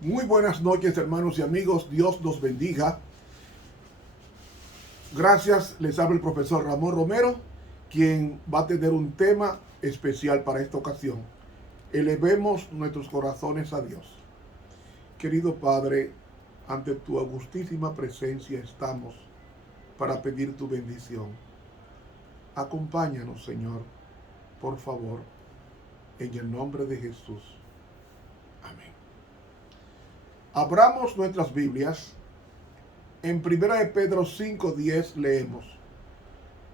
Muy buenas noches, hermanos y amigos. Dios los bendiga. Gracias. Les habla el profesor Ramón Romero, quien va a tener un tema especial para esta ocasión. Elevemos nuestros corazones a Dios. Querido Padre, ante tu augustísima presencia estamos para pedir tu bendición. Acompáñanos, Señor, por favor, en el nombre de Jesús. Amén. Abramos nuestras Biblias. En 1 de Pedro 5:10 leemos: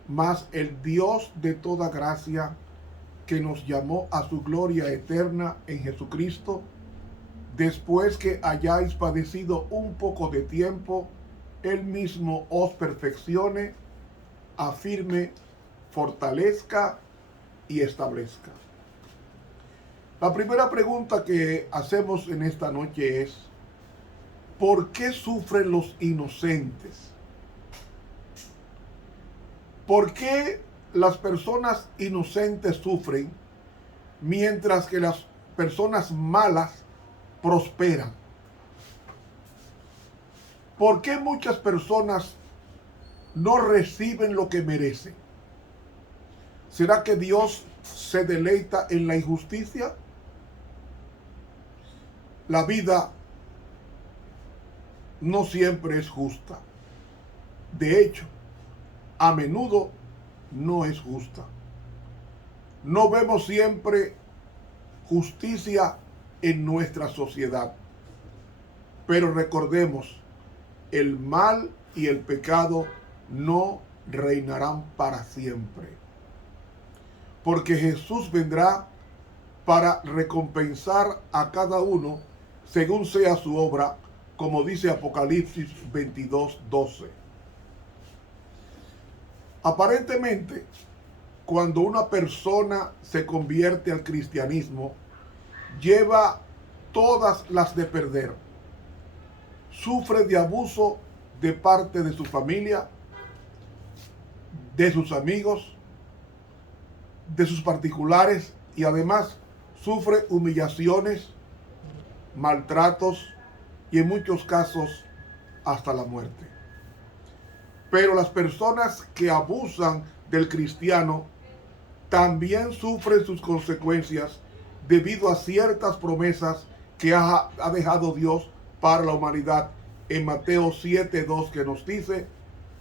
Mas el Dios de toda gracia, que nos llamó a su gloria eterna en Jesucristo, después que hayáis padecido un poco de tiempo, Él mismo os perfeccione, afirme, fortalezca y establezca. La primera pregunta que hacemos en esta noche es: ¿por qué sufren los inocentes? ¿Por qué las personas inocentes sufren mientras que las personas malas prosperan? ¿Por qué muchas personas no reciben lo que merecen? ¿Será que Dios se deleita en la injusticia? La vida no siempre es justa. De hecho, a menudo no es justa. No vemos siempre justicia en nuestra sociedad. Pero recordemos, el mal y el pecado no reinarán para siempre. Porque Jesús vendrá para recompensar a cada uno según sea su obra, como dice Apocalipsis 22:12. Aparentemente, cuando una persona se convierte al cristianismo, lleva todas las de perder. Sufre de abuso de parte de su familia, de sus amigos, de sus particulares, y además sufre humillaciones, maltratos y en muchos casos hasta la muerte. Pero las personas que abusan del cristiano también sufren sus consecuencias debido a ciertas promesas que ha dejado Dios para la humanidad en Mateo 7:2, que nos dice: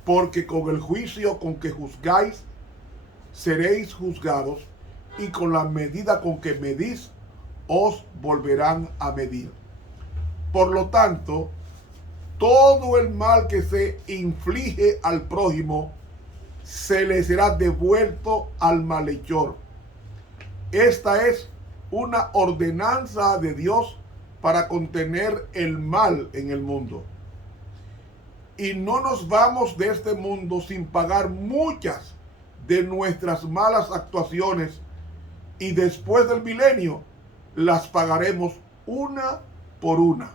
porque con el juicio con que juzgáis seréis juzgados, y con la medida con que medís os volverán a medir. Por lo tanto, todo el mal que se inflige al prójimo se le será devuelto al malhechor. Esta es una ordenanza de Dios para contener el mal en el mundo. Y no nos vamos de este mundo sin pagar muchas de nuestras malas actuaciones, y después del milenio las pagaremos una por una.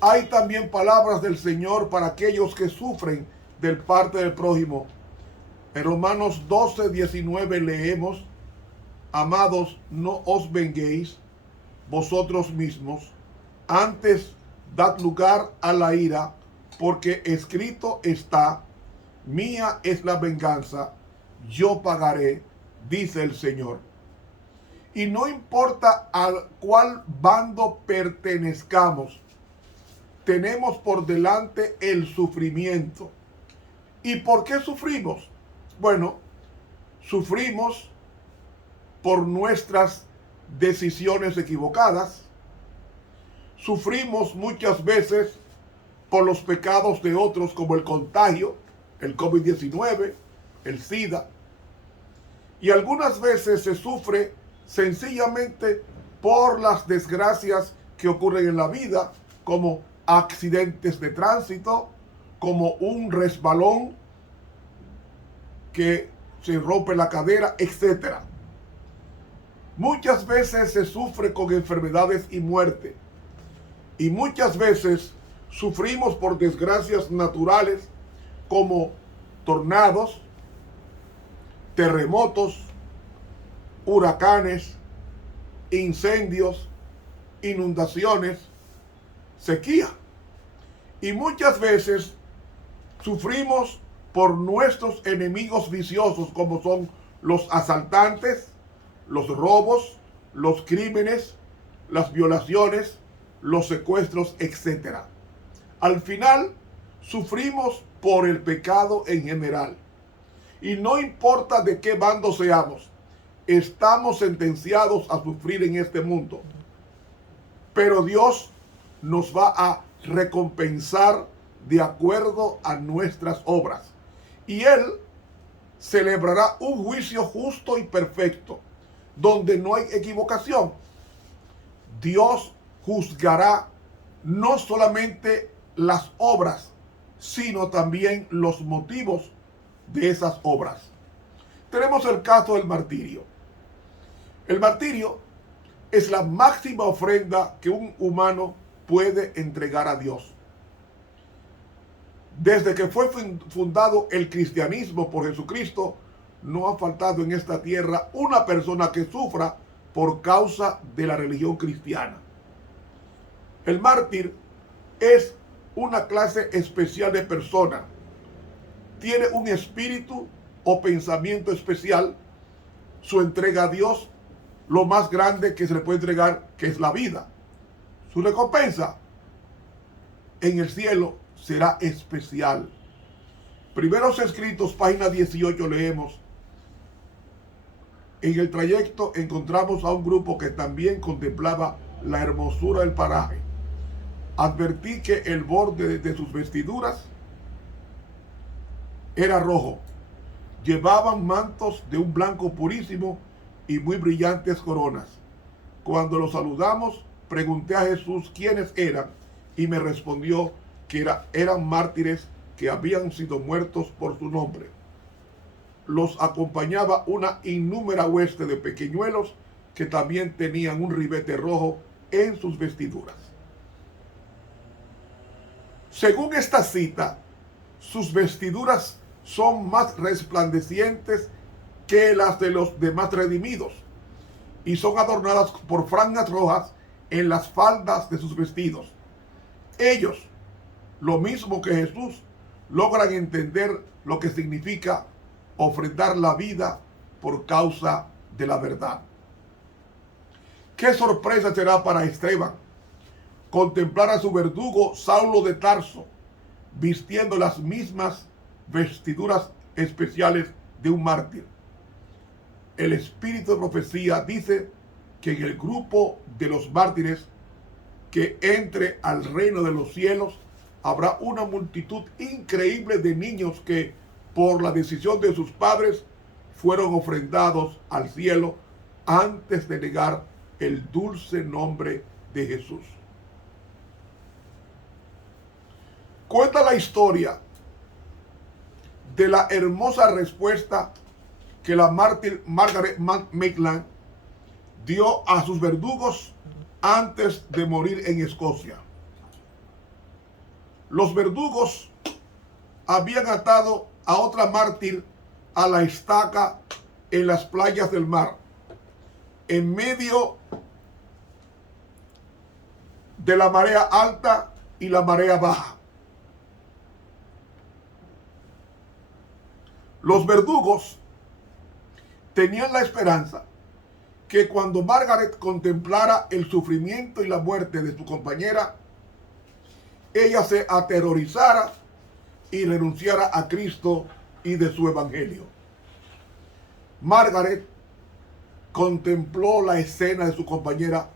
Hay también palabras del Señor para aquellos que sufren del parte del prójimo. En Romanos 12:19 leemos: amados, no os venguéis vosotros mismos, antes dad lugar a la ira, porque escrito está: mía es la venganza, yo pagaré, dice el Señor. Y no importa al cual bando pertenezcamos, tenemos por delante el sufrimiento. ¿Y por qué sufrimos? Bueno, sufrimos por nuestras decisiones equivocadas. Sufrimos muchas veces por los pecados de otros, como el contagio, el COVID-19, el SIDA. Y algunas veces se sufre sencillamente por las desgracias que ocurren en la vida, como accidentes de tránsito, como un resbalón que se rompe la cadera, etc. Muchas veces se sufre con enfermedades y muerte. Y muchas veces sufrimos por desgracias naturales como tornados, terremotos, huracanes, incendios inundaciones, sequía. Y muchas veces sufrimos por nuestros enemigos viciosos, como son los asaltantes, los robos, los crímenes, las violaciones, los secuestros, etc. Al final, sufrimos por el pecado en general. Y no importa de qué bando seamos, estamos sentenciados a sufrir en este mundo. Pero Dios nos va a recompensar de acuerdo a nuestras obras. Y Él celebrará un juicio justo y perfecto, donde no hay equivocación. Dios juzgará no solamente las obras, sino también los motivos de esas obras. Tenemos el caso del martirio. El martirio es la máxima ofrenda que un humano puede entregar a Dios. Desde que fue fundado el cristianismo por Jesucristo, no ha faltado en esta tierra una persona que sufra por causa de la religión cristiana. El mártir es una clase especial de persona. Tiene un espíritu o pensamiento especial. Su entrega a Dios, lo más grande que se le puede entregar, que es la vida. Su recompensa en el cielo será especial. Primeros Escritos, página 18, leemos: en el trayecto encontramos a un grupo que también contemplaba la hermosura del paraje. Advertí que el borde de sus vestiduras era rojo. Llevaban mantos de un blanco purísimo y muy brillantes coronas. Cuando los saludamos, pregunté a Jesús quiénes eran y me respondió que eran mártires que habían sido muertos por su nombre. Los acompañaba una innúmera hueste de pequeñuelos que también tenían un ribete rojo en sus vestiduras. Según esta cita, sus vestiduras son más resplandecientes que las de los demás redimidos y son adornadas por franjas rojas en las faldas de sus vestidos. Ellos, lo mismo que Jesús, logran entender lo que significa ofrendar la vida por causa de la verdad. Qué sorpresa será para Esteban contemplar a su verdugo Saulo de Tarso vistiendo las mismas vestiduras especiales de un mártir. El espíritu de profecía dice que en el grupo de los mártires que entre al reino de los cielos habrá una multitud increíble de niños que, por la decisión de sus padres, fueron ofrendados al cielo antes de negar el dulce nombre de Jesús. Cuenta la historia de la hermosa respuesta que la mártir Margaret Maitland dio a sus verdugos antes de morir en Escocia. Los verdugos habían atado a otra mártir a la estaca en las playas del mar, en medio de la marea alta y la marea baja. Los verdugos tenían la esperanza que cuando Margaret contemplara el sufrimiento y la muerte de su compañera, ella se aterrorizara y renunciara a Cristo y de su evangelio. Margaret contempló la escena de su compañera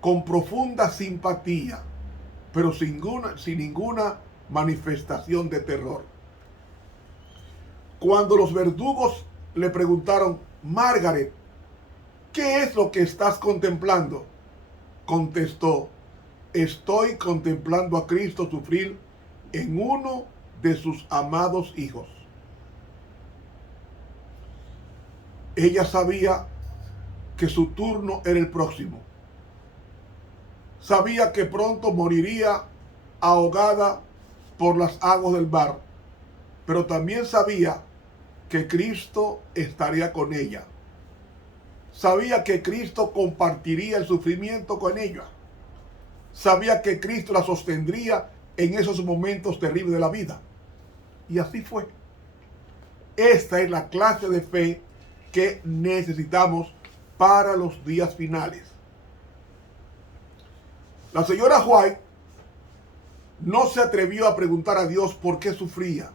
con profunda simpatía, pero sin ninguna manifestación de terror. Cuando los verdugos le preguntaron: Margaret, ¿qué es lo que estás contemplando?, contestó: estoy contemplando a Cristo sufrir en uno de sus amados hijos. Ella sabía que su turno era el próximo. Sabía que pronto moriría ahogada por las aguas del mar, pero también sabía que Cristo estaría con ella. Sabía que Cristo compartiría el sufrimiento con ella. sabía que Cristo la sostendría en esos momentos terribles de la vida. Y así fue. Esta es la clase de fe que necesitamos para los días finales. La señora White no se atrevió a preguntar a Dios por qué sufría.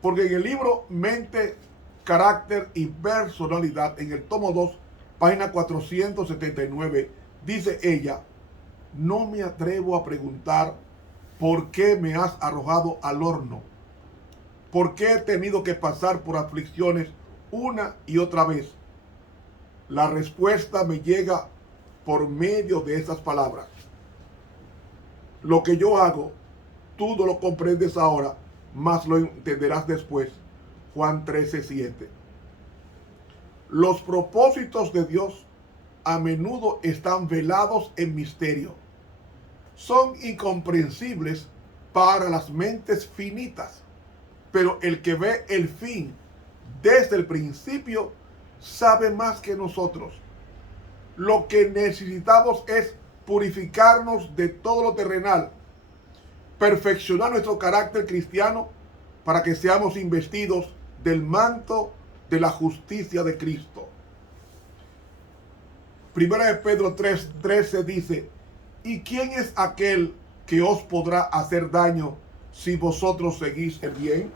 Porque en el libro Mente, Carácter y Personalidad, en el tomo 2, página 479, dice ella: no me atrevo a preguntar por qué me has arrojado al horno, por qué he tenido que pasar por aflicciones una y otra vez. La respuesta me llega por medio de estas palabras: lo que yo hago, tú no lo comprendes ahora, mas lo entenderás después. Juan 13:7. Los propósitos de Dios a menudo están velados en misterio. Son incomprensibles para las mentes finitas, pero el que ve el fin desde el principio sabe más que nosotros. Lo que necesitamos es purificarnos de todo lo terrenal, perfeccionar nuestro carácter cristiano para que seamos investidos del manto de la justicia de Cristo. Primera de Pedro 3:13 dice: ¿y quién es aquel que os podrá hacer daño si vosotros seguís el bien?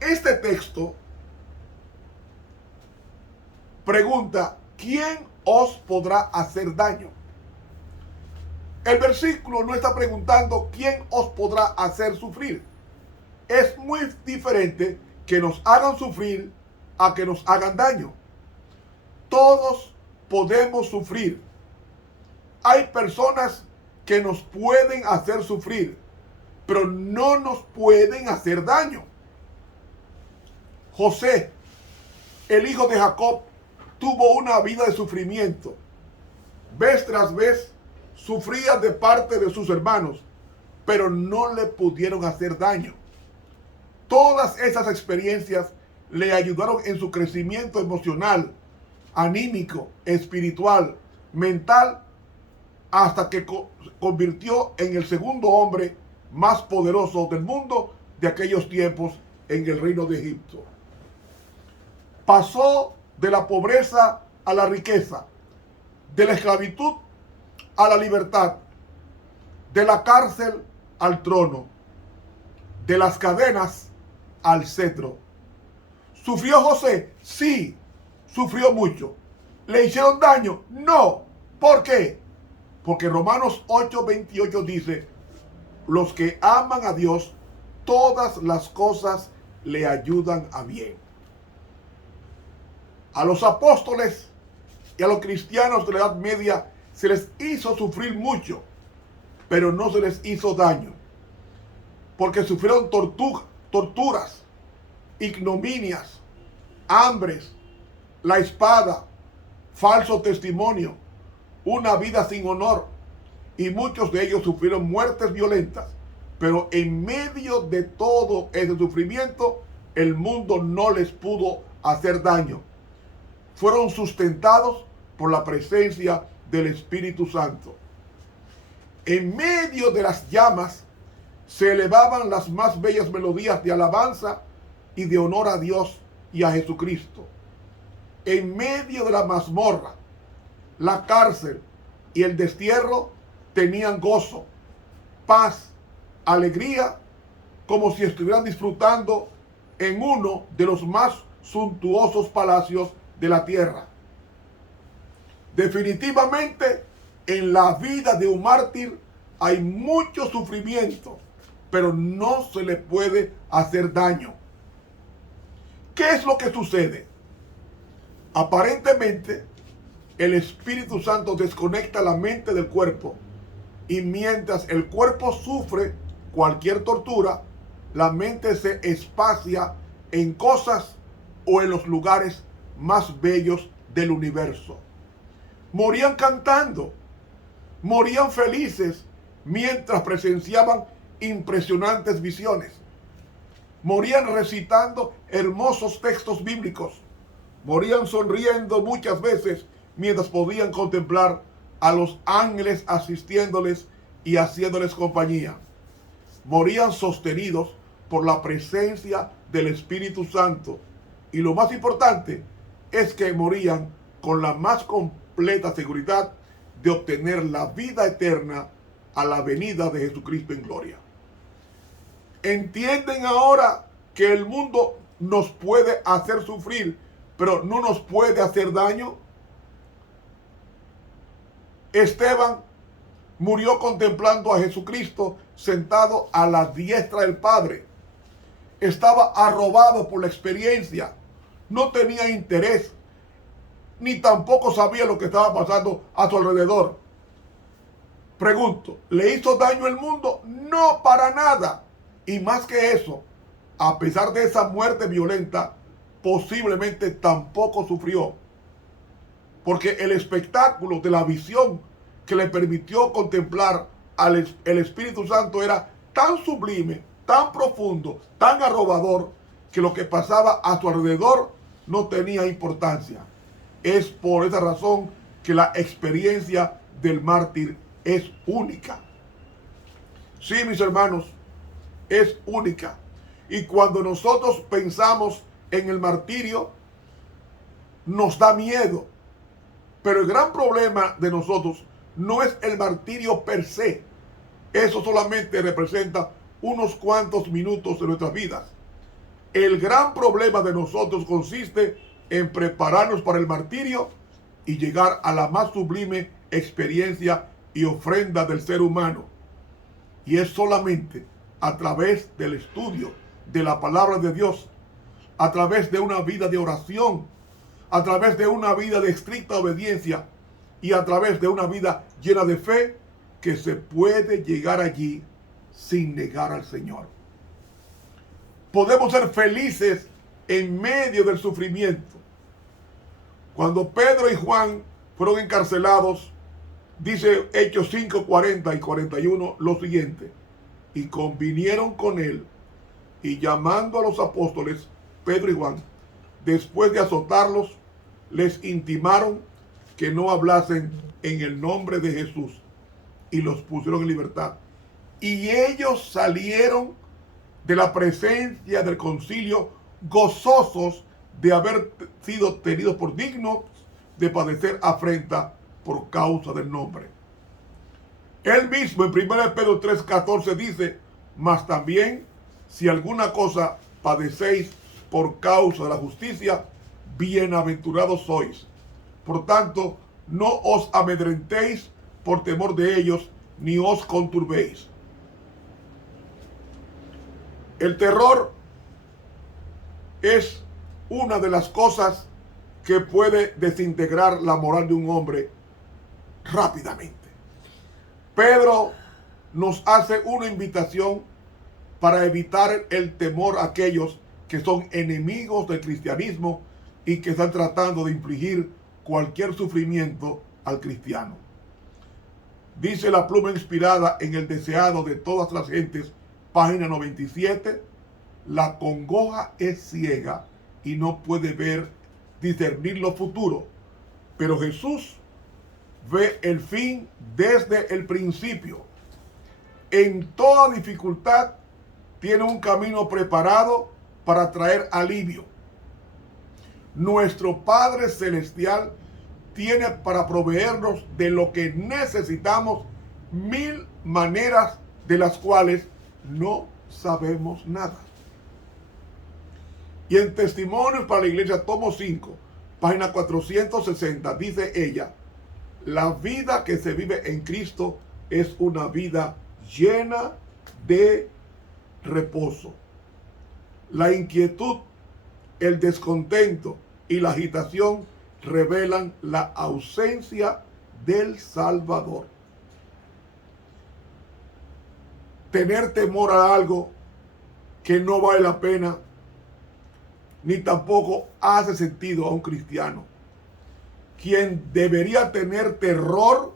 Este texto pregunta: ¿quién os podrá hacer daño? El versículo no está preguntando quién os podrá hacer sufrir. Es muy diferente que nos hagan sufrir a que nos hagan daño. Todos podemos sufrir. Hay personas que nos pueden hacer sufrir, pero no nos pueden hacer daño. José, el hijo de Jacob, tuvo una vida de sufrimiento. Vez tras vez sufría de parte de sus hermanos, pero no le pudieron hacer daño. Todas esas experiencias le ayudaron en su crecimiento emocional, anímico, espiritual, mental, hasta que convirtió en el segundo hombre más poderoso del mundo de aquellos tiempos en el reino de Egipto. Pasó de la pobreza a la riqueza, de la esclavitud a la libertad, de la cárcel al trono, de las cadenas al cetro. ¿Sufrió José? Sí, sufrió mucho. ¿Le hicieron daño? No. ¿Por qué? Porque Romanos 8:28 dice: los que aman a Dios, todas las cosas le ayudan a bien. A los apóstoles y a los cristianos de la Edad Media se les hizo sufrir mucho, pero no se les hizo daño, porque sufrieron torturas, ignominias, hambres, la espada, falso testimonio, una vida sin honor, y muchos de ellos sufrieron muertes violentas. Pero en medio de todo ese sufrimiento, el mundo no les pudo hacer daño. Fueron sustentados por la presencia del Espíritu Santo. En medio de las llamas se elevaban las más bellas melodías de alabanza y de honor a Dios y a Jesucristo. En medio de la mazmorra, la cárcel y el destierro tenían gozo, paz, alegría, como si estuvieran disfrutando en uno de los más suntuosos palacios de la tierra. Definitivamente, en la vida de un mártir hay mucho sufrimiento, pero no se le puede hacer daño. ¿Qué es lo que sucede? Aparentemente, el Espíritu Santo desconecta la mente del cuerpo, y mientras el cuerpo sufre cualquier tortura, la mente se espacia en cosas o en los lugares más bellos del universo. Morían cantando, morían felices mientras presenciaban impresionantes visiones. Morían recitando hermosos textos bíblicos. Morían sonriendo muchas veces mientras podían contemplar a los ángeles asistiéndoles y haciéndoles compañía. Morían sostenidos por la presencia del Espíritu Santo. Y lo más importante es que morían con la más completa seguridad de obtener la vida eterna a la venida de Jesucristo en gloria. ¿Entienden ahora que el mundo nos puede hacer sufrir, pero no nos puede hacer daño? Esteban murió contemplando a Jesucristo sentado a la diestra del Padre. Estaba arrobado por la experiencia, no tenía interés, ni tampoco sabía lo que estaba pasando a su alrededor. Pregunto, ¿le hizo daño el mundo? No, para nada. Y más que eso, a pesar de esa muerte violenta, posiblemente tampoco sufrió. Porque el espectáculo de la visión que le permitió contemplar el Espíritu Santo era tan sublime, tan profundo, tan arrobador, que lo que pasaba a su alrededor no tenía importancia. Es por esa razón que la experiencia del mártir es única. Sí, mis hermanos, es única. Y cuando nosotros pensamos en el martirio, nos da miedo. Pero el gran problema de nosotros no es el martirio per se. Eso solamente representa unos cuantos minutos de nuestras vidas. El gran problema de nosotros consiste en prepararnos para el martirio y llegar a la más sublime experiencia y ofrenda del ser humano. Y es solamente a través del estudio de la palabra de Dios, a través de una vida de oración, a través de una vida de estricta obediencia y a través de una vida llena de fe, que se puede llegar allí sin negar al Señor. Podemos ser felices en medio del sufrimiento. Cuando Pedro y Juan fueron encarcelados, dice Hechos 5, 40 y 41 lo siguiente: y convinieron con él, y llamando a los apóstoles Pedro y Juan, después de azotarlos, les intimaron que no hablasen en el nombre de Jesús, y los pusieron en libertad. Y ellos salieron de la presencia del concilio gozosos de haber sido tenidos por dignos de padecer afrenta por causa del nombre. Él mismo en 1 Pedro 3:14 dice: mas también si alguna cosa padecéis por causa de la justicia, bienaventurados sois. Por tanto, no os amedrentéis por temor de ellos, ni os conturbéis. El terror es una de las cosas que puede desintegrar la moral de un hombre rápidamente. Pedro nos hace una invitación para evitar el temor a aquellos que son enemigos del cristianismo y que están tratando de infligir cualquier sufrimiento al cristiano. Dice la pluma inspirada en el deseado de todas las gentes, página 97, la congoja es ciega y no puede discernir lo futuro, pero Jesús ve el fin desde el principio. En toda dificultad tiene un camino preparado para traer alivio. Nuestro Padre Celestial tiene para proveernos de lo que necesitamos 1000 maneras de las cuales no sabemos nada. Y en Testimonios para la Iglesia, tomo 5, página 460, dice ella: la vida que se vive en Cristo es una vida llena de reposo. La inquietud, el descontento y la agitación revelan la ausencia del Salvador. Tener temor a algo que no vale la pena, ni tampoco hace sentido a un cristiano. Quien debería tener terror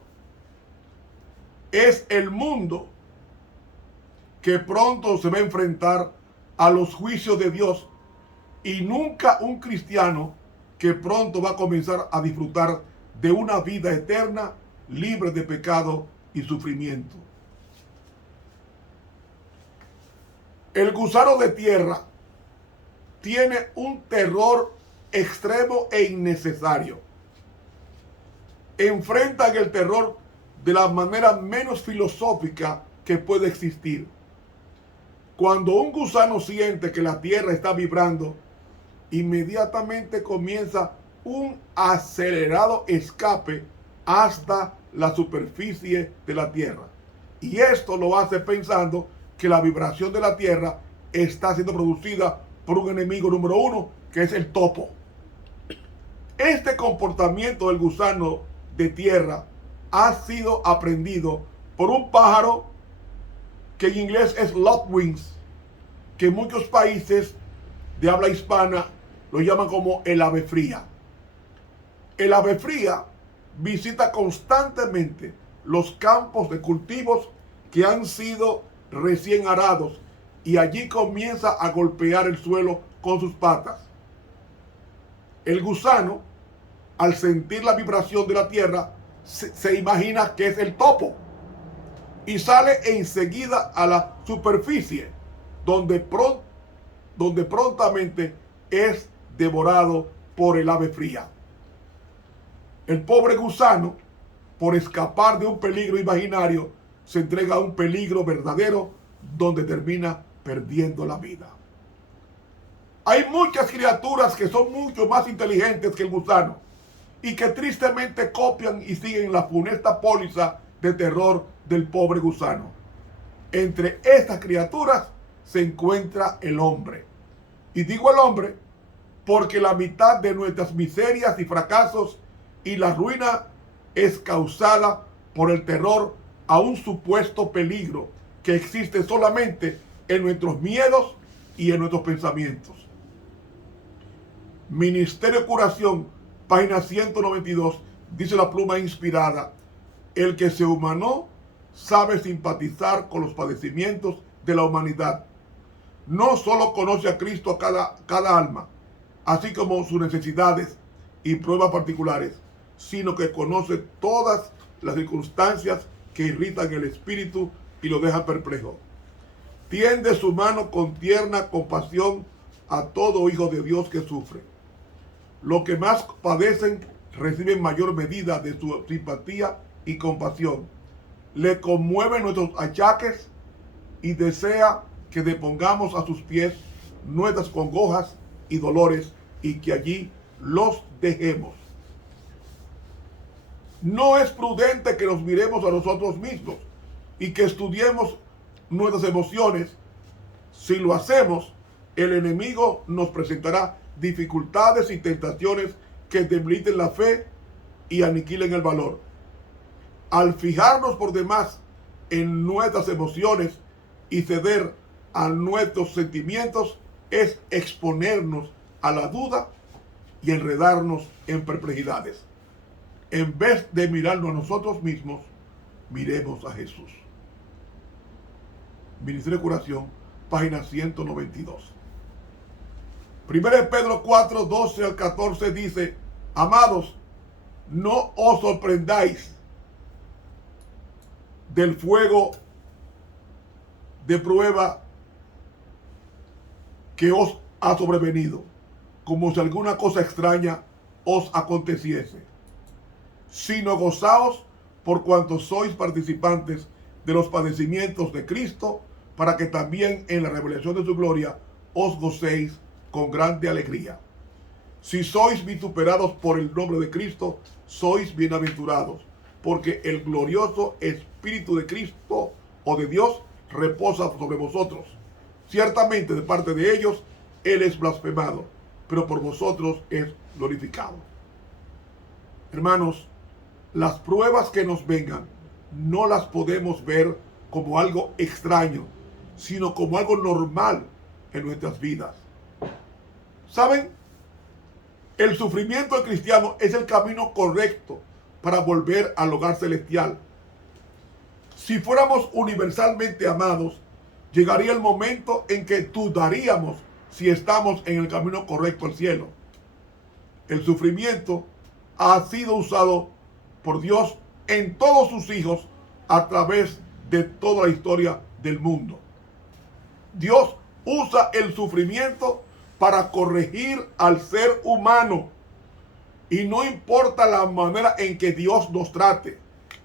es el mundo, que pronto se va a enfrentar a los juicios de Dios, y nunca un cristiano que pronto va a comenzar a disfrutar de una vida eterna libres de pecado y sufrimiento. El gusano de tierra tiene un terror extremo e innecesario. Enfrentan el terror de la manera menos filosófica que puede existir. Cuando un gusano siente que la tierra está vibrando, inmediatamente comienza un acelerado escape hasta la superficie de la tierra. Y esto lo hace pensando que la vibración de la tierra está siendo producida por un enemigo número uno, que es el topo. Este comportamiento del gusano de tierra ha sido aprendido por un pájaro que en inglés es lapwings, que en muchos países de habla hispana lo llaman como el ave fría. El ave fría visita constantemente los campos de cultivos que han sido recién arados y allí comienza a golpear el suelo con sus patas. El gusano, al sentir la vibración de la tierra, se imagina que es el topo y sale enseguida a la superficie, donde prontamente es devorado por el ave fría. El pobre gusano, por escapar de un peligro imaginario, se entrega a un peligro verdadero donde termina perdiendo la vida. Hay muchas criaturas que son mucho más inteligentes que el gusano y que tristemente copian y siguen la funesta póliza de terror del pobre gusano. Entre estas criaturas se encuentra el hombre. Y digo el hombre porque la mitad de nuestras miserias y fracasos y la ruina es causada por el terror a un supuesto peligro que existe solamente en nuestros miedos y en nuestros pensamientos. Ministerio de Curación, página 192, dice la pluma inspirada: el que se humanó sabe simpatizar con los padecimientos de la humanidad. No solo conoce a Cristo a cada alma, así como sus necesidades y pruebas particulares, sino que conoce todas las circunstancias que irritan el espíritu y lo dejan perplejo. Tiende su mano con tierna compasión a todo hijo de Dios que sufre. Los que más padecen reciben mayor medida de su simpatía y compasión. Le conmueven nuestros achaques y desea que depongamos a sus pies nuestras congojas y dolores y que allí los dejemos. No es prudente que nos miremos a nosotros mismos y que estudiemos nuestras emociones. Si lo hacemos, el enemigo nos presentará dificultades y tentaciones que debiliten la fe y aniquilen el valor. Al fijarnos por demás en nuestras emociones y ceder a nuestros sentimientos, es exponernos a la duda y enredarnos en perplejidades. En vez de mirarnos a nosotros mismos, miremos a Jesús. Ministerio de Curación, página 192. 1 Pedro 4, 12 al 14 dice: amados, no os sorprendáis del fuego de prueba que os ha sobrevenido, como si alguna cosa extraña os aconteciese, sino gozaos por cuanto sois participantes de los padecimientos de Cristo, para que también en la revelación de su gloria os gocéis con grande alegría. Si sois vituperados por el nombre de Cristo, sois bienaventurados, porque el glorioso Espíritu de Cristo o de Dios reposa sobre vosotros. Ciertamente de parte de ellos Él es blasfemado, pero por vosotros es glorificado. Hermanos, las pruebas que nos vengan no las podemos ver como algo extraño, sino como algo normal en nuestras vidas. ¿Saben? El sufrimiento del cristiano es el camino correcto para volver al hogar celestial. Si fuéramos universalmente amados, llegaría el momento en que dudaríamos si estamos en el camino correcto al cielo. El sufrimiento ha sido usado por Dios en todos sus hijos a través de toda la historia del mundo. Dios usa el sufrimiento para corregir al ser humano. Y no importa la manera en que Dios nos trate,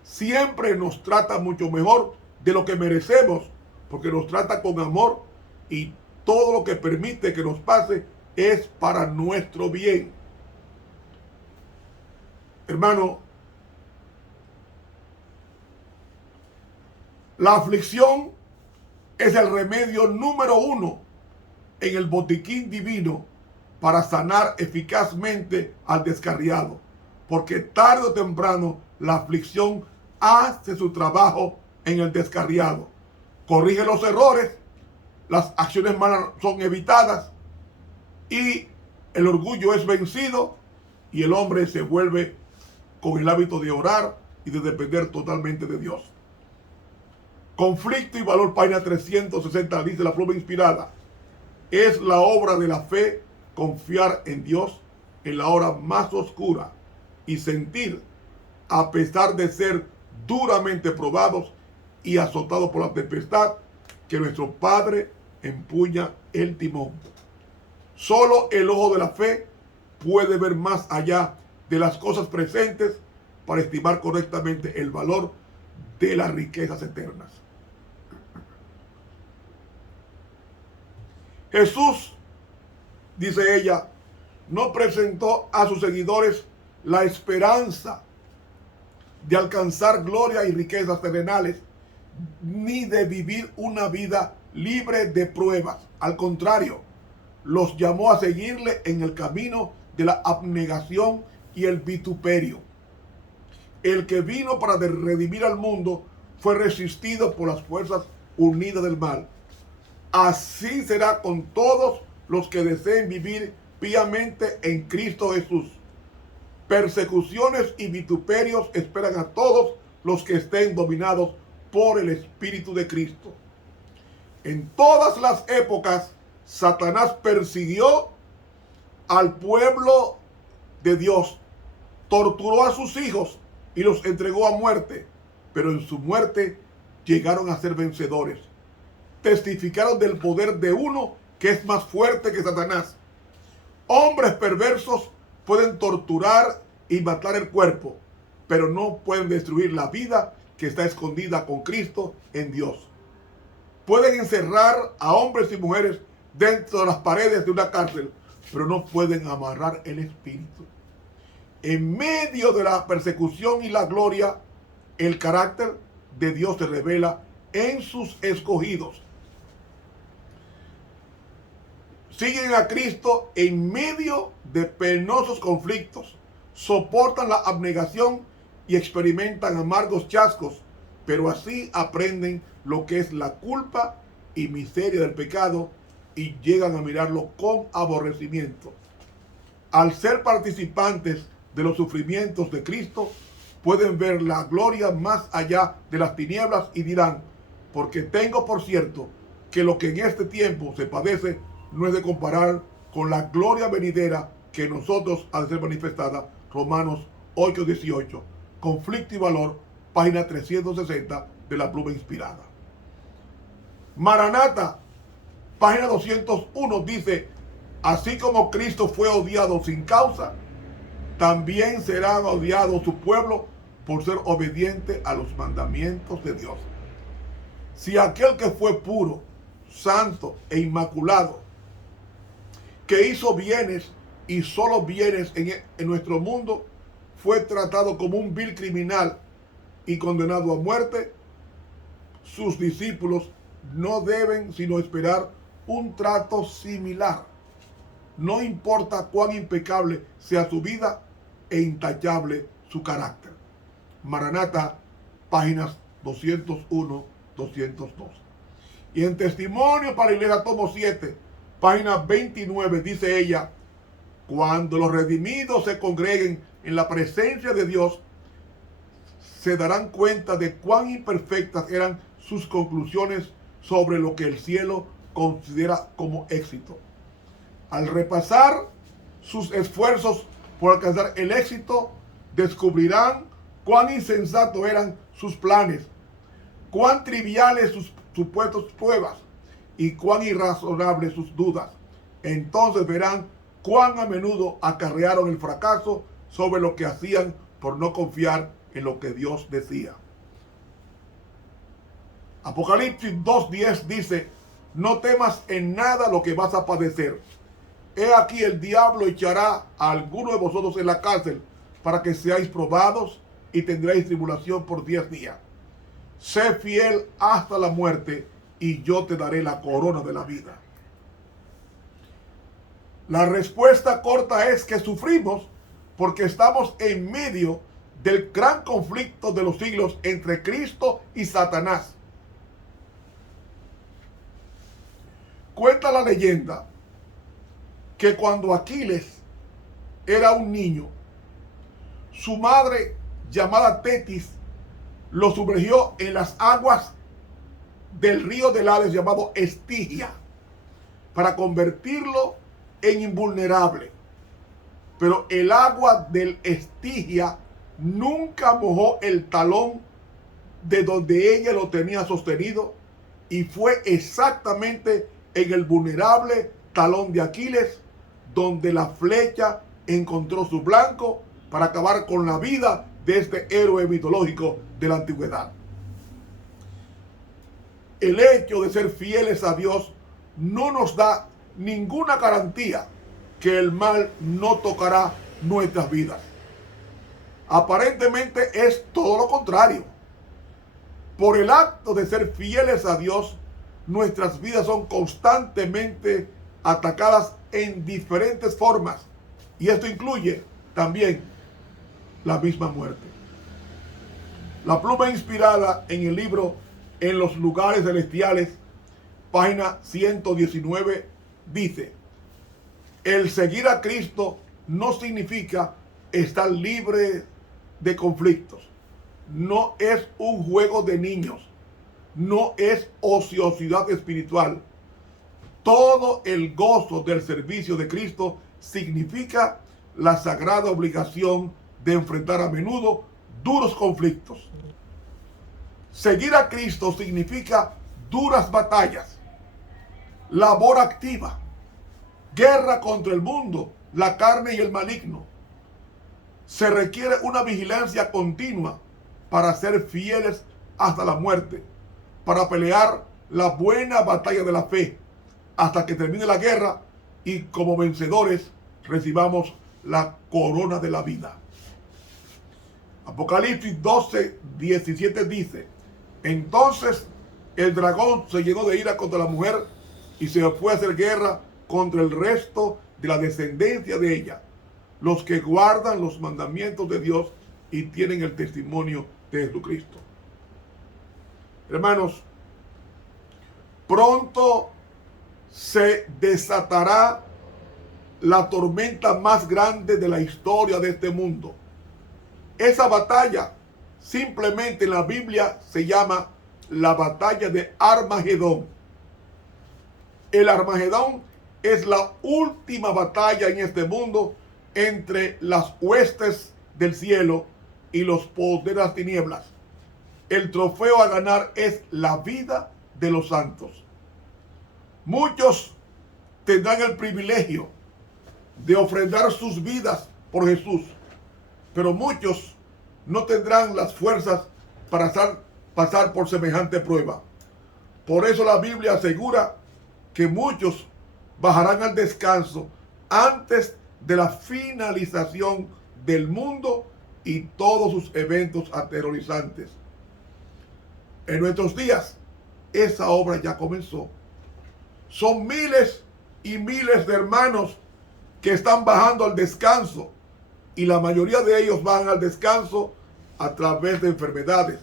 siempre nos trata mucho mejor de lo que merecemos, porque nos trata con amor y todo lo que permite que nos pase es para nuestro bien. Hermano, la aflicción es el remedio número 1 en el botiquín divino para sanar eficazmente al descarriado, porque tarde o temprano la aflicción hace su trabajo en el descarriado. Corrige los errores, las acciones malas son evitadas y el orgullo es vencido y el hombre se vuelve con el hábito de orar y de depender totalmente de Dios. Conflicto y valor, página 360, dice la pluma inspirada. Es la obra de la fe confiar en Dios en la hora más oscura y sentir, a pesar de ser duramente probados y azotados por la tempestad, que nuestro Padre empuña el timón. Solo el ojo de la fe puede ver más allá de las cosas presentes para estimar correctamente el valor de las riquezas eternas. Jesús, dice ella, no presentó a sus seguidores la esperanza de alcanzar gloria y riquezas terrenales, ni de vivir una vida libre de pruebas. Al contrario, los llamó a seguirle en el camino de la abnegación y el vituperio. El que vino para redimir al mundo fue resistido por las fuerzas unidas del mal. Así será con todos los que deseen vivir piamente en Cristo Jesús. Persecuciones y vituperios esperan a todos los que estén dominados por el Espíritu de Cristo. En todas las épocas, Satanás persiguió al pueblo de Dios, torturó a sus hijos y los entregó a muerte, pero en su muerte llegaron a ser vencedores. Testificaron del poder de uno que es más fuerte que Satanás. Hombres perversos pueden torturar y matar el cuerpo, pero no pueden destruir la vida que está escondida con Cristo en Dios. Pueden encerrar a hombres y mujeres dentro de las paredes de una cárcel, pero no pueden amarrar el espíritu. En medio de la persecución y la gloria, el carácter de Dios se revela en sus escogidos. Siguen a Cristo en medio de penosos conflictos, soportan la abnegación y experimentan amargos chascos, pero así aprenden lo que es la culpa y miseria del pecado y llegan a mirarlo con aborrecimiento. Al ser participantes de los sufrimientos de Cristo, pueden ver la gloria más allá de las tinieblas y dirán, porque tengo por cierto que lo que en este tiempo se padece no es de comparar con la gloria venidera que en nosotros ha de ser manifestada. Romanos 8:18. Conflicto y valor, página 360 de la pluma inspirada. Maranata, página 201, dice, así como Cristo fue odiado sin causa, también será odiado su pueblo por ser obediente a los mandamientos de Dios. Si aquel que fue puro, santo e inmaculado, que hizo bienes y solo bienes en nuestro mundo, fue tratado como un vil criminal y condenado a muerte, sus discípulos no deben sino esperar un trato similar. No importa cuán impecable sea su vida e intachable su carácter. Maranata, páginas 201, 202. Y en Testimonio para la Iglesia, tomo 7, página 29, dice ella, cuando los redimidos se congreguen en la presencia de Dios, se darán cuenta de cuán imperfectas eran sus conclusiones sobre lo que el cielo considera como éxito. Al repasar sus esfuerzos por alcanzar el éxito, descubrirán cuán insensatos eran sus planes, cuán triviales sus supuestas pruebas y cuán irrazonables sus dudas. Entonces verán cuán a menudo acarrearon el fracaso sobre lo que hacían por no confiar en lo que Dios decía. Apocalipsis 2:10 dice: no temas en nada lo que vas a padecer. He aquí el diablo echará a alguno de vosotros en la cárcel para que seáis probados y tendréis tribulación por 10 días. Sé fiel hasta la muerte y yo te daré la corona de la vida. La respuesta corta es que sufrimos porque estamos en medio del gran conflicto de los siglos entre Cristo y Satanás. Cuenta la leyenda que cuando Aquiles era un niño, su madre, llamada Tetis, lo sumergió en las aguas del río del Hades llamado Estigia para convertirlo en invulnerable. Pero el agua del Estigia nunca mojó el talón de donde ella lo tenía sostenido, y fue exactamente en el vulnerable talón de Aquiles donde la flecha encontró su blanco para acabar con la vida de este héroe mitológico de la antigüedad. El hecho de ser fieles a Dios no nos da ninguna garantía que el mal no tocará nuestras vidas. Aparentemente es todo lo contrario. Por el acto de ser fieles a Dios, nuestras vidas son constantemente atacadas en diferentes formas, y esto incluye también la misma muerte. La pluma inspirada en el libro En los lugares celestiales, página 119, dice: el seguir a Cristo no significa estar libre de conflictos. No es un juego de niños. No es ociosidad espiritual. Todo el gozo del servicio de Cristo significa la sagrada obligación de enfrentar a menudo duros conflictos. Seguir a Cristo significa duras batallas, labor activa, guerra contra el mundo, la carne y el maligno. Se requiere una vigilancia continua para ser fieles hasta la muerte, para pelear la buena batalla de la fe hasta que termine la guerra y como vencedores recibamos la corona de la vida. Apocalipsis 12:17 dice: entonces el dragón se llenó de ira contra la mujer y se fue a hacer guerra contra el resto de la descendencia de ella, los que guardan los mandamientos de Dios y tienen el testimonio de Jesucristo. Hermanos, pronto se desatará la tormenta más grande de la historia de este mundo. Esa batalla simplemente en la Biblia se llama la batalla de Armagedón. El Armagedón es la última batalla en este mundo entre las huestes del cielo y los poderes de las tinieblas. El trofeo a ganar es la vida de los santos. Muchos tendrán el privilegio de ofrendar sus vidas por Jesús, pero muchos no tendrán las fuerzas para pasar por semejante prueba. Por eso la Biblia asegura que muchos bajarán al descanso antes de la finalización del mundo y todos sus eventos aterrorizantes. En nuestros días, esa obra ya comenzó. Son miles y miles de hermanos que están bajando al descanso, y la mayoría de ellos van al descanso a través de enfermedades,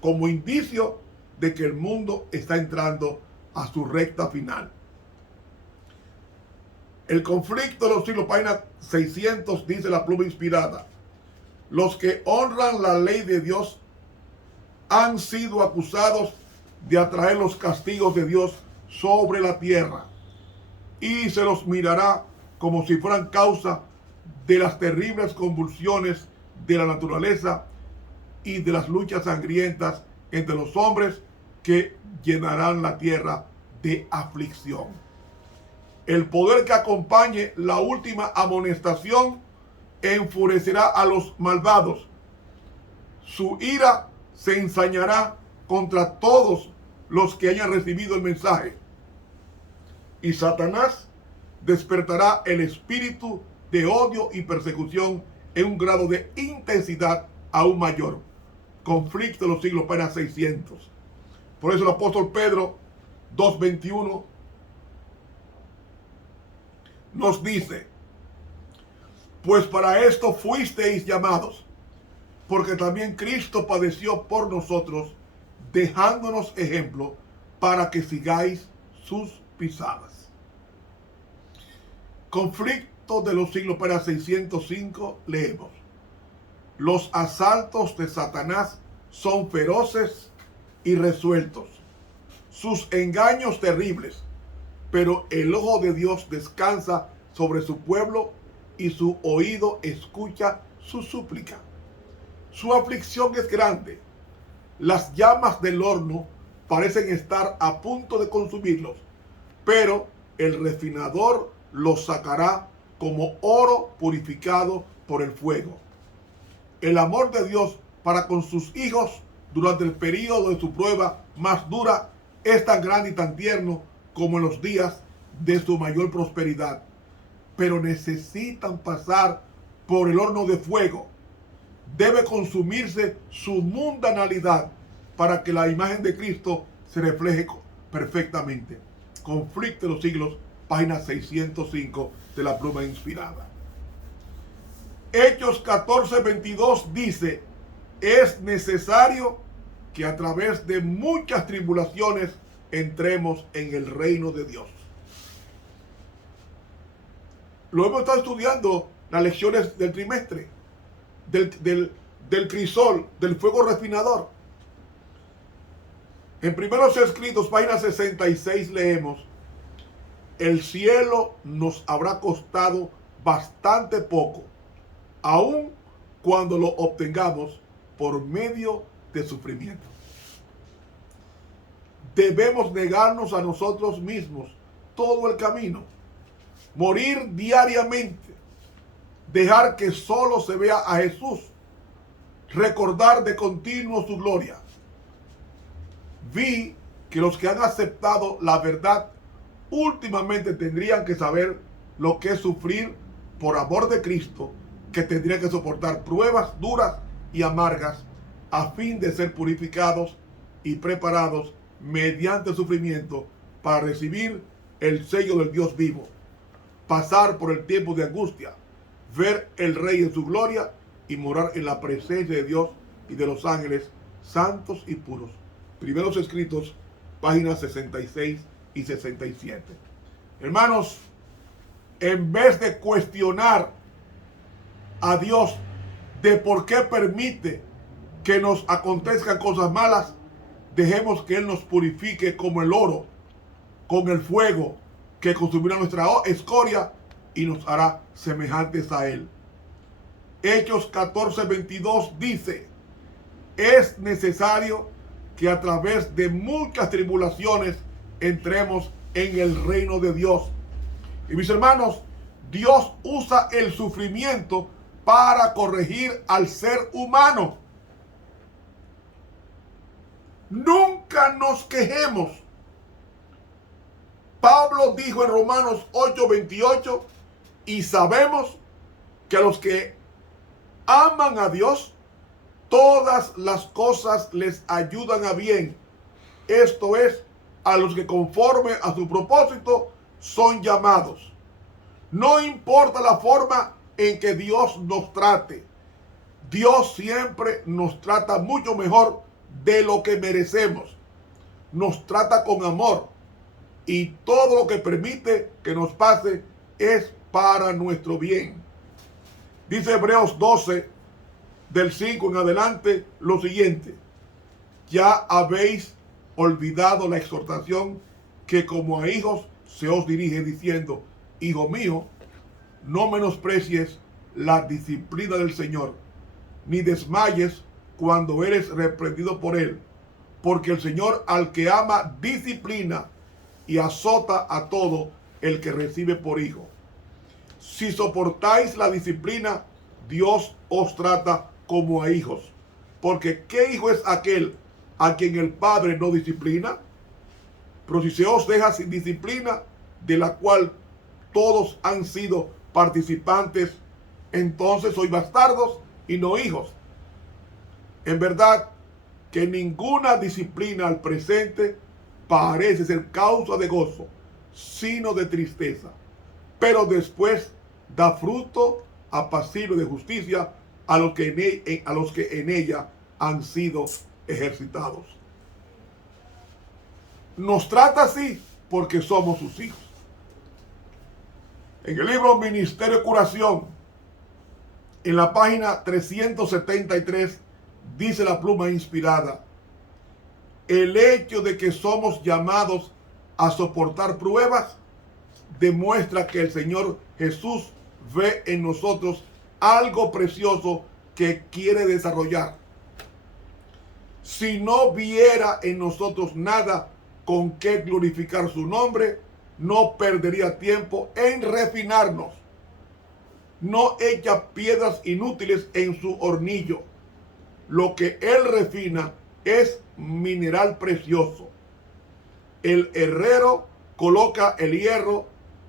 como indicio de que el mundo está entrando a su recta final. El conflicto de los siglos, página 600, dice la pluma inspirada: los que honran la ley de Dios han sido acusados de atraer los castigos de Dios sobre la tierra, y se los mirará como si fueran causa de las terribles convulsiones de la naturaleza y de las luchas sangrientas entre los hombres que llenarán la tierra de aflicción. El poder que acompañe la última amonestación enfurecerá a los malvados. Su ira se ensañará contra todos los que hayan recibido el mensaje. Y Satanás despertará el espíritu de odio y persecución en un grado de intensidad aún mayor. Conflicto de los siglos apenas 600. Por eso el apóstol Pedro 2:21 nos dice: pues para esto fuisteis llamados, porque también Cristo padeció por nosotros, dejándonos ejemplo para que sigáis sus pisadas. Conflicto de los siglos para 605, leemos: los asaltos de Satanás son feroces y resueltos, sus engaños terribles, pero el ojo de Dios descansa sobre su pueblo y su oído escucha su súplica. Su aflicción es grande. Las llamas del horno parecen estar a punto de consumirlos, pero el refinador los sacará como oro purificado por el fuego. El amor de Dios para con sus hijos durante el periodo de su prueba más dura es tan grande y tan tierno como en los días de su mayor prosperidad. Pero necesitan pasar por el horno de fuego. Debe consumirse su mundanalidad para que la imagen de Cristo se refleje perfectamente. Conflicto de los siglos, página 605 de la pluma inspirada. Hechos 14:22 dice: es necesario que a través de muchas tribulaciones entremos en el reino de Dios. Lo hemos estado estudiando las lecciones del trimestre, del crisol, del fuego refinador. En Primeros Escritos, página 66, leemos: el cielo nos habrá costado bastante poco, aun cuando lo obtengamos por medio de sufrimiento. Debemos negarnos a nosotros mismos todo el camino, morir diariamente, dejar que solo se vea a Jesús, recordar de continuo su gloria. Vi que los que han aceptado la verdad últimamente tendrían que saber lo que es sufrir por amor de Cristo, que tendrían que soportar pruebas duras y amargas a fin de ser purificados y preparados mediante el sufrimiento para recibir el sello del Dios vivo, pasar por el tiempo de angustia, ver el Rey en su gloria y morar en la presencia de Dios y de los ángeles santos y puros. Primeros Escritos, páginas 66 y 67. Hermanos, en vez de cuestionar a Dios de por qué permite que nos acontezcan cosas malas, dejemos que Él nos purifique como el oro, con el fuego que consumirá nuestra escoria y nos hará semejantes a Él. Hechos 14:22 dice: es necesario que a través de muchas tribulaciones entremos en el reino de Dios. Y mis hermanos, Dios usa el sufrimiento para corregir al ser humano. Nunca nos quejemos. Pablo dijo en Romanos 8:28: y sabemos que a los que aman a Dios, todas las cosas les ayudan a bien. Esto es, a los que conforme a su propósito son llamados. No importa la forma en que Dios nos trate, Dios siempre nos trata mucho mejor de lo que merecemos. Nos trata con amor y todo lo que permite que nos pase es para nuestro bien. Dice Hebreos 12, del 5 en adelante, lo siguiente: ya habéis olvidado la exhortación que como a hijos se os dirige, diciendo: hijo mío, no menosprecies la disciplina del Señor, ni desmayes cuando eres reprendido por él, porque el Señor al que ama disciplina y azota a todo el que recibe por hijo. Si soportáis la disciplina, Dios os trata como a hijos. Porque ¿qué hijo es aquel a quien el Padre no disciplina? Pero si se os deja sin disciplina, de la cual todos han sido participantes, entonces sois bastardos y no hijos. En verdad que ninguna disciplina al presente parece ser causa de gozo, sino de tristeza. Pero después da fruto apacible de justicia a los que en ella han sido ejercitados. Nos trata así porque somos sus hijos. En el libro Ministerio de Curación, en la página 373, dice la pluma inspirada: el hecho de que somos llamados a soportar pruebas demuestra que el Señor Jesús ve en nosotros algo precioso que quiere desarrollar. Si no viera en nosotros nada con que glorificar su nombre, no perdería tiempo en refinarnos. No echa piedras inútiles en su hornillo. Lo que él refina es mineral precioso. El herrero coloca el hierro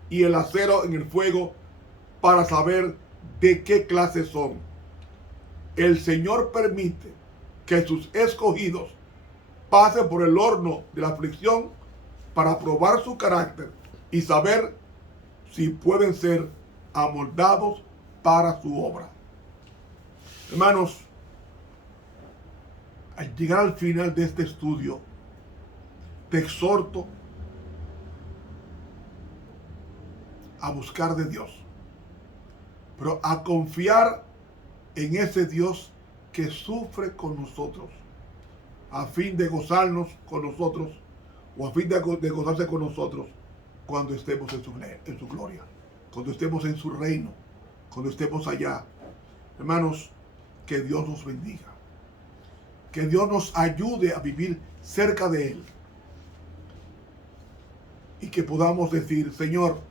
y el acero en el fuego para saber de qué clase son. El Señor permite que sus escogidos pasen por el horno de la aflicción para probar su carácter y saber si pueden ser amoldados para su obra. Hermanos, al llegar al final de este estudio, te exhorto a buscar de Dios, pero a confiar en ese Dios que sufre con nosotros, a fin de gozarnos con nosotros, o a fin de gozarse con nosotros cuando estemos en su gloria, cuando estemos en su reino, cuando estemos allá. Hermanos, que Dios nos bendiga, que Dios nos ayude a vivir cerca de Él, y que podamos decir: Señor,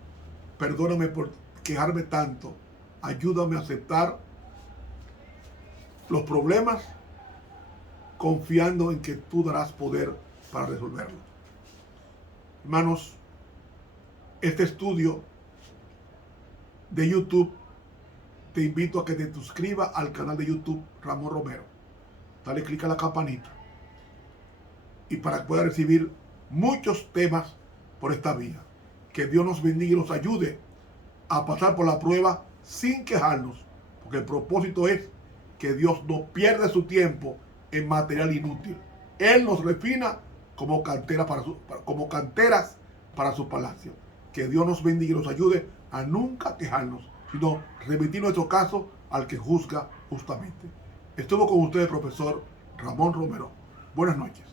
perdóname por quejarme tanto, ayúdame a aceptar los problemas, confiando en que tú darás poder para resolverlos. Hermanos, este estudio de YouTube, te invito a que te suscribas al canal de YouTube Ramón Romero. Dale clic a la campanita y para que puedas recibir muchos temas por esta vía. Que Dios nos bendiga y nos ayude a pasar por la prueba sin quejarnos, porque el propósito es que Dios no pierda su tiempo en material inútil. Él nos refina como canteras para su palacio. Que Dios nos bendiga y nos ayude a nunca quejarnos, sino remitir nuestro caso al que juzga justamente. Estuvo con ustedes el profesor Ramón Romero. Buenas noches.